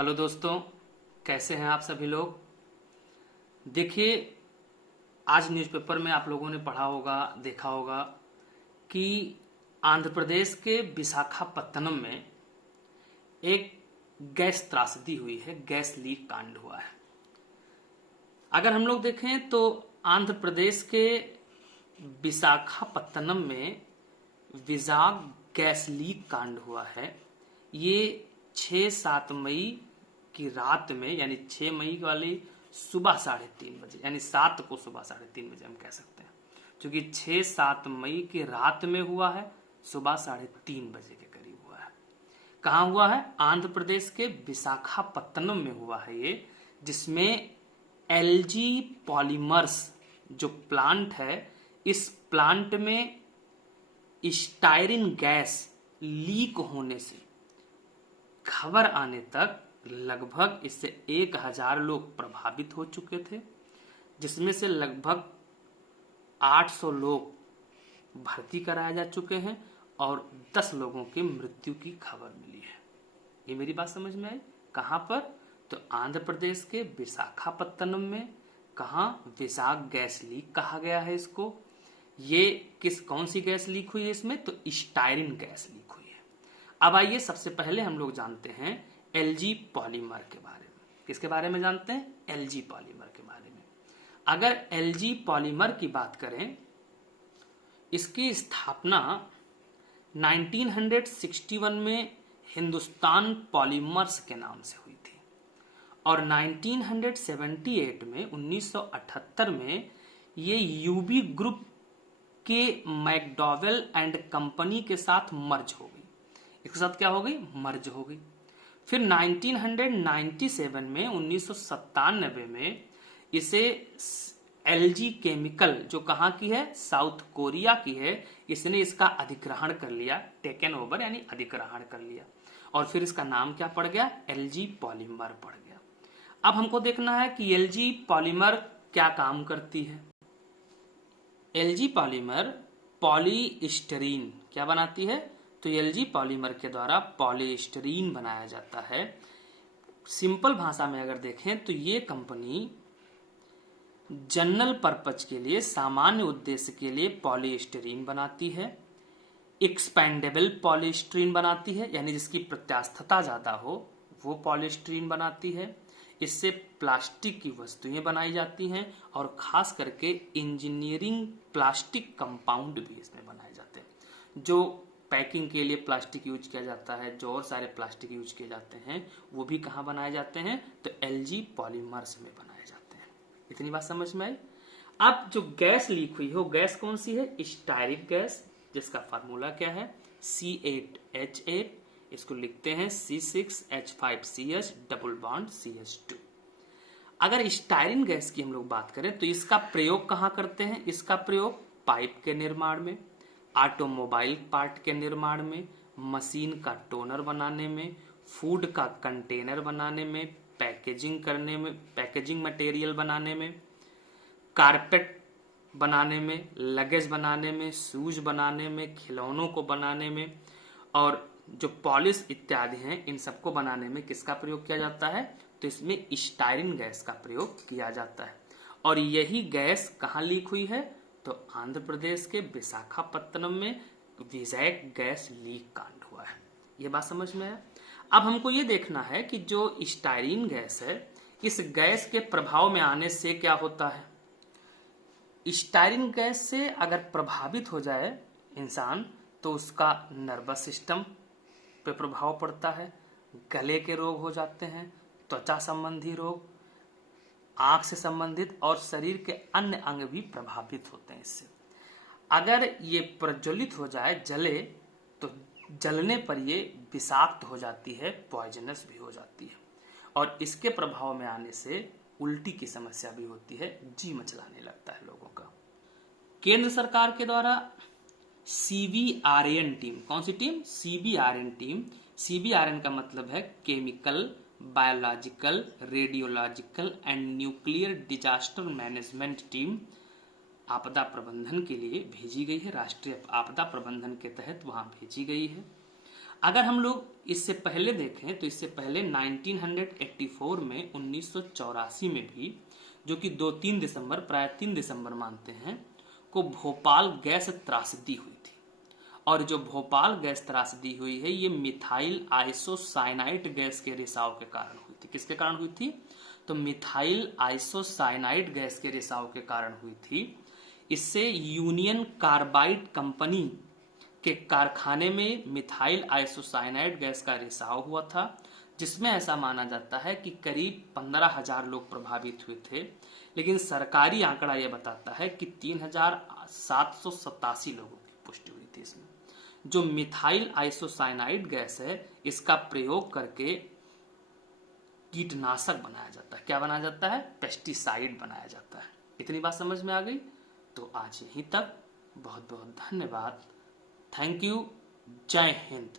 Hello दोस्तों, कैसे हैं आप सभी लोग। देखिए, आज न्यूज़पेपर में आप लोगों ने पढ़ा होगा, देखा होगा कि आंध्र प्रदेश के विशाखापत्तनम में एक गैस त्रासदी हुई है, गैस लीक कांड हुआ है। अगर हम लोग देखें तो आंध्र प्रदेश के विशाखापत्तनम में विजाग गैस लीक कांड हुआ है। ये 6-7 मई की रात में, यानी 6 मई वाली सुबह 3:30 बजे, यानी 7 को सुबह 3:30 बजे हम कह सकते हैं, क्योंकि 6-7 मई की रात में हुआ है, सुबह 3:30 बजे के करीब हुआ है। कहाँ हुआ है? आंध्र प्रदेश के विशाखापत्तनम में हुआ है ये, जिसमें एलजी पॉलीमर्स जो प्लांट है, इस प्लांट में स्टायरिन गैस लीक होने से खबर आने तक लगभग इससे 1000 लोग प्रभावित हो चुके थे, जिसमें से लगभग 800 लोग भर्ती कराए जा चुके हैं और 10 लोगों की मृत्यु की खबर मिली है। ये मेरी बात समझ में आई? कहां पर? तो आंध्र प्रदेश के विशाखापत्तनम में। कहां? विशाख गैस लीक कहा गया है इसको। ये कौन सी गैस लीक हुई है इसमें? तो स्टायरिन गैस लीक हुई है। अब आइए, सबसे पहले हम लोग जानते हैं एलजी पॉलीमर के बारे में। किसके बारे में जानते हैं? एलजी पॉलीमर के बारे में। अगर एलजी पॉलीमर की बात करें, इसकी स्थापना 1961 में हिंदुस्तान पॉलीमर्स के नाम से हुई थी और 1978 में 1978 में ये यूबी ग्रुप के मैकडॉवेल एंड कंपनी के साथ मर्ज हो गई। इसके साथ क्या हो गई? मर्ज हो गई। फिर 1997 में 1997 में इसे एलजी केमिकल, जो कहां की है? साउथ कोरिया की है, इसने इसका अधिग्रहण कर लिया, टेकन ओवर यानी अधिग्रहण कर लिया, और फिर इसका नाम क्या पड़ गया? एलजी पॉलीमर पड़ गया। अब हमको देखना है कि एलजी पॉलीमर क्या काम करती है। एलजी पॉलीमर पॉलीस्टरीन क्या बनाती है? तो एलजी पॉलीमर के द्वारा पॉलीस्टरीन बनाया जाता है। सिंपल भाषा में अगर देखें तो ये कंपनी जनरल पर्पज के लिए, सामान्य उद्देश्य के लिए पॉलीस्टरीन बनाती है। एक्सपेंडेबल पॉलीस्टरीन बनाती है, यानी जिसकी प्रत्यास्थता ज्यादा हो वो पॉलीस्टरीन बनाती है। इससे प्लास्टिक की वस्तुएं बनाई जाती हैं और खास करके इंजीनियरिंग प्लास्टिक कंपाउंड भी इसमें बनाए जाते हैं। जो पैकिंग के लिए प्लास्टिक यूज किया जाता है, जो और सारे प्लास्टिक यूज किए जाते हैं, वो भी कहाँ बनाए जाते हैं? तो एलजी पॉलीमर्स में बनाए जाते हैं। इतनी बात समझ में आई? अब जो गैस लीक हुई हो, गैस कौन सी है? स्टायरिक गैस, जिसका फार्मूला क्या है? C8H8। इसको लिखते हैं C6H5CH डबल बॉन्ड CH2। अगर स्टायरिन गैस की हम लोग बात करें तो इसका प्रयोग कहाँ करते हैं? इसका प्रयोग पाइप के निर्माण में, ऑटोमोबाइल पार्ट के निर्माण में, मशीन का टोनर बनाने में, फूड का कंटेनर बनाने में, पैकेजिंग करने में, पैकेजिंग मटेरियल बनाने में, कारपेट बनाने में, लगेज बनाने में, शूज बनाने में, खिलौनों को बनाने में, और जो पॉलिश इत्यादि हैं, इन सबको बनाने में किसका प्रयोग किया जाता है? तो इसमें स्टायरिन गैस का प्रयोग किया जाता है। और यही गैस कहाँ लीक हुई है? तो आंध्र प्रदेश के विशाखापत्तनम में विजैक गैस लीक कांड हुआ है। ये बात समझ में है? अब हमको ये देखना है कि जो स्टायरिन गैस है, इस गैस के प्रभाव में आने से क्या होता है। स्टायरिन गैस से अगर प्रभावित हो जाए इंसान तो उसका नर्वस सिस्टम पे प्रभाव पड़ता है, गले के रोग हो जाते हैं, त्वचा संबंधी रोग, आंख से संबंधित और शरीर के अन्य अंग भी प्रभावित होते हैं इससे। अगर ये प्रज्वलित हो जाए, जले, तो जलने पर ये विषाक्त हो जाती है, पॉइजनस भी हो जाती है, और इसके प्रभाव में आने से उल्टी की समस्या भी होती है, जी मचलाने लगता है लोगों का। केंद्र सरकार के द्वारा CBRN टीम, कौन सी टीम? CBRN team. CBRN का मतलब है chemical, biological, radiological and nuclear disaster management team आपदा प्रबंधन के लिए भेजी गई है। राष्ट्रीय आपदा प्रबंधन के तहत वहां भेजी गई है। अगर हम लोग इससे पहले देखें तो इससे पहले 1984 में 1984 में भी, जो कि 2-3 दिसंबर, प्राय 3 दिसंबर मानते हैं, को भोपाल गैस त्रासदी हुई थी। और जो भोपाल गैस त्रासदी हुई है ये मिथाइल आइसोसाइनाइड गैस के रिसाव के कारण हुई थी। किसके कारण हुई थी? तो मिथाइल आइसोसाइनाइड गैस के रिसाव के कारण हुई थी। इससे यूनियन कार्बाइड कंपनी के कारखाने में मिथाइल आइसोसाइनाइड गैस का रिसाव हुआ था, जिसमें ऐसा माना जाता है कि करीब 15,000 लोग प्रभावित हुए थे, लेकिन सरकारी आंकड़ा यह बताता है कि 3,787 लोगों की पुष्टि हुई थी इसमें। जो मिथाइल आइसोसाइनाइड गैस है, इसका प्रयोग करके कीटनाशक बनाया जाता है। क्या बनाया जाता है? पेस्टिसाइड बनाया जाता है। इतनी बात समझ में आ गई? तो आज यहीं तक। बहुत बहुत धन्यवाद। Thank you. जय हिंद।